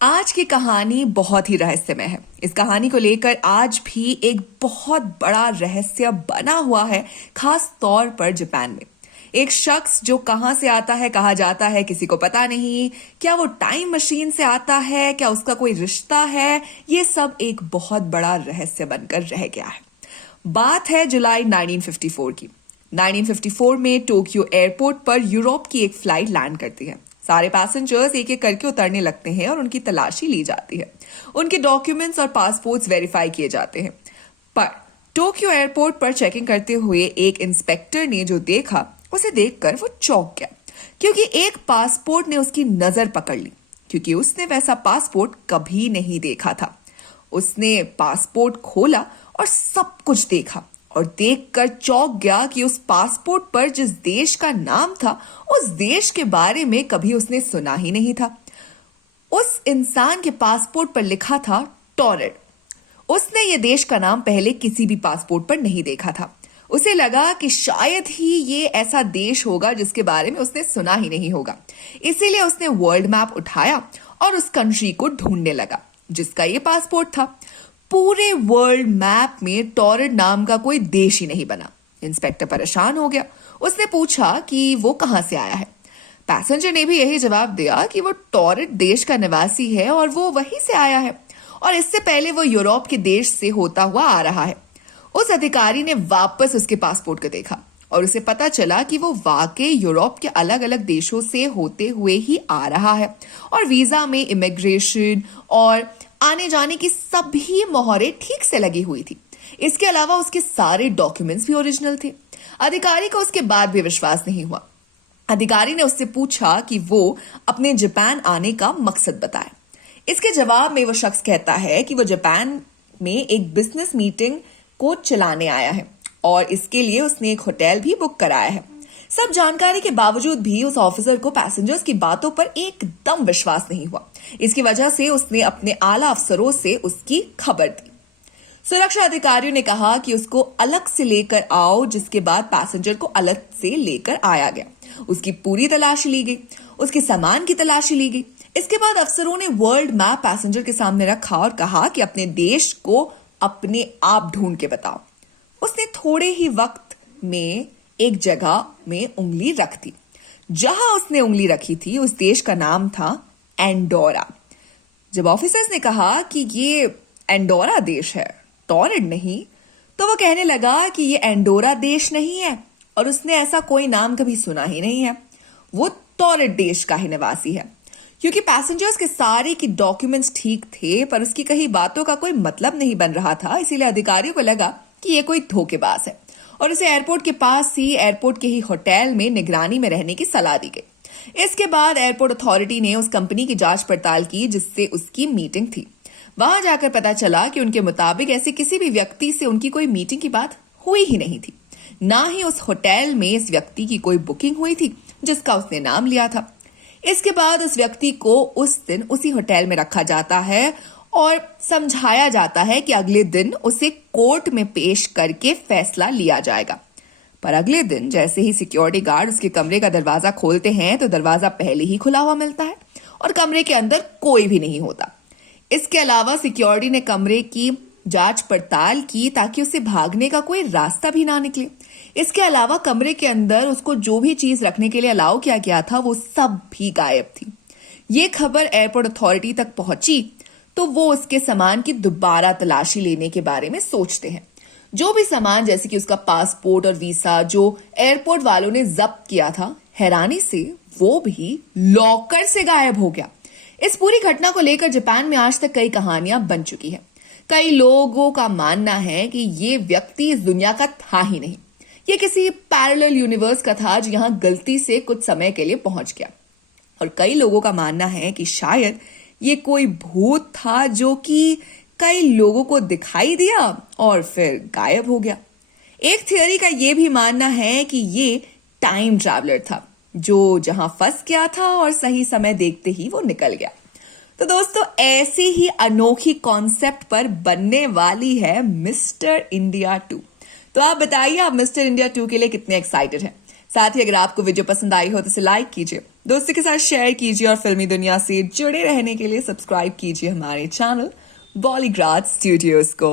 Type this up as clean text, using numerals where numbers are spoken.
आज की कहानी बहुत ही रहस्यमय है। इस कहानी को लेकर आज भी एक बहुत बड़ा रहस्य बना हुआ है, खास तौर पर जापान में। एक शख्स जो कहां से आता है, कहा जाता है, किसी को पता नहीं। क्या वो टाइम मशीन से आता है? क्या उसका कोई रिश्ता है? ये सब एक बहुत बड़ा रहस्य बनकर रह गया है। बात है जुलाई 1954 की। 1954 में टोक्यो एयरपोर्ट पर यूरोप की एक फ्लाइट लैंड करती है। सारे पैसेंजर्स एक एक करके उतरने लगते हैं और उनकी तलाशी ली जाती है। उनके डॉक्यूमेंट्स और पासपोर्ट्स वेरीफाई किए जाते हैं। पर टोक्यो एयरपोर्ट पर चेकिंग करते हुए एक इंस्पेक्टर ने जो देखा, उसे देखकर वो चौंक गया, क्योंकि एक पासपोर्ट ने उसकी नजर पकड़ ली, क्योंकि उसने वैसा पासपोर्ट कभी नहीं देखा था। उसने पासपोर्ट खोला और सब कुछ देखा और देखकर चौंक गया कि उस पासपोर्ट पर जिस देश का नाम था, उस देश के बारे में कभी उसने सुना ही नहीं था। उस इंसान के पासपोर्ट पर लिखा था टॉरेड। उसने ये देश का नाम पहले किसी भी पासपोर्ट पर नहीं देखा था। उसे लगा कि शायद ही ये ऐसा देश होगा जिसके बारे में उसने सुना ही नहीं होगा। इसीलिए उसने वर्ल्ड मैप उठाया और उस कंट्री को ढूंढने लगा जिसका ये पासपोर्ट था। पूरे वर्ल्ड मैप में टॉरेड नाम का कोई देश ही नहीं बना। इंस्पेक्टर परेशान हो गया। उसने पूछा कि वो कहां से आया है। पैसेंजर ने भी यही जवाब दिया कि वो टॉरेड देश का निवासी है और वो वहीं से आया है और इससे पहले वो यूरोप के देश से होता हुआ आ रहा है। उस अधिकारी ने वापस उसके पासपोर्ट को देखा और उसे पता चला कि वो वाकई यूरोप के अलग अलग देशों से होते हुए ही आ रहा है और वीजा में इमिग्रेशन और आने जाने की सभी मोहरें ठीक से लगी हुई थी। इसके अलावा उसके सारे डॉक्यूमेंट्स भी ओरिजिनल थे। अधिकारी को उसके बाद भी विश्वास नहीं हुआ। अधिकारी ने उससे पूछा कि वो अपने जापान आने का मकसद बताए। इसके जवाब में वो शख्स कहता है कि वो जापान में एक बिजनेस मीटिंग को चलाने आया है और इसके लिए उसने एक होटल भी बुक कराया है। सब जानकारी के बावजूद भी उस ऑफिसर को पैसेंजर्स की बातों पर एकदम विश्वास नहीं हुआ। इसकी वजह से उसने अपने आला अफसरों से उसकी खबर दी। सुरक्षा अधिकारियों ने कहा कि उसको अलग से लेकर आओ, जिसके बाद पैसेंजर को अलग से लेकर आया गया। उसकी पूरी तलाशी ली गई, उसके सामान की तलाशी ली गई। इसके बाद अफसरों ने वर्ल्ड मैप पैसेंजर के सामने रखा और कहा कि अपने देश को अपने आप ढूंढ के बताओ। उसने थोड़े ही वक्त में एक जगह में उंगली रख दी। जहां उसने उंगली रखी थी उस देश का नाम था एंडोरा। जब ऑफिसर्स ने कहा कि ये एंडोरा देश है, टॉरेड नहीं, तो वो कहने लगा कि ये एंडोरा देश नहीं है और उसने ऐसा कोई नाम कभी सुना ही नहीं है। वो टॉरेड देश का ही निवासी है। क्योंकि पैसेंजर्स के सारे की डॉक्यूमेंट्स ठीक थे पर उसकी कही बातों का कोई मतलब नहीं बन रहा था, इसीलिए अधिकारियों को लगा कि ये कोई धोखेबाज है और उसे एयरपोर्ट के पास ही एयरपोर्ट के ही होटल में निगरानी में रहने की सलाह दी गई। इसके बाद एयरपोर्ट अथॉरिटी ने उस कंपनी की जांच पड़ताल की जिससे उसकी मीटिंग थी। वहां जाकर पता चला कि उनके मुताबिक ऐसे किसी भी व्यक्ति से उनकी कोई मीटिंग की बात हुई ही नहीं थी। ना ही उस होटल में इस व्यक्ति की कोई बुकिंग हुई थी जिसका उसने नाम लिया था। इसके बाद उस व्यक्ति को उस दिन उसी होटल में रखा जाता है और समझाया जाता है कि अगले दिन उसे कोर्ट में पेश करके फैसला लिया जाएगा। पर अगले दिन जैसे ही सिक्योरिटी गार्ड उसके कमरे का दरवाजा खोलते हैं तो दरवाजा पहले ही खुला हुआ मिलता है और कमरे के अंदर कोई भी नहीं होता। इसके अलावा सिक्योरिटी ने कमरे की जांच पड़ताल की ताकि उसे भागने का कोई रास्ता भी ना निकले। इसके अलावा कमरे के अंदर उसको जो भी चीज रखने के लिए अलाउ किया गया था वो सब भी गायब थी। ये खबर एयरपोर्ट अथॉरिटी तक पहुंची तो वो उसके सामान की दोबारा तलाशी लेने के बारे में सोचते हैं। जो भी सामान जैसे कि उसका पासपोर्ट और वीसा जो एयरपोर्ट वालों ने जब्त किया था, हैरानी से वो भी लॉकर से गायब हो गया। इस पूरी घटना को लेकर जापान में आज तक कई कहानियां बन चुकी है। कई लोगों का मानना है कि ये व्यक्ति इस दुनिया का था ही नहीं, ये किसी पैरेलल यूनिवर्स का था जो यहां गलती से कुछ समय के लिए पहुंच गया। और कई लोगों का मानना है कि शायद ये कोई भूत था जो कि कई लोगों को दिखाई दिया और फिर गायब हो गया। एक थियोरी का ये भी मानना है कि ये टाइम ट्रैवलर था जो जहां फंस गया था और सही समय देखते ही वो निकल गया। तो दोस्तों, ऐसी ही अनोखी कॉन्सेप्ट पर बनने वाली है मिस्टर इंडिया 2। तो आप बताइए, आप मिस्टर इंडिया 2 के लिए कितने एक्साइटेड हैं? साथ ही अगर आपको वीडियो पसंद आई हो तो इसे लाइक कीजिए दोस्तों के साथ शेयर कीजिए और फिल्मी दुनिया से जुड़े रहने के लिए सब्सक्राइब कीजिए हमारे चैनल बॉलीग्राड स्टूडियोज को।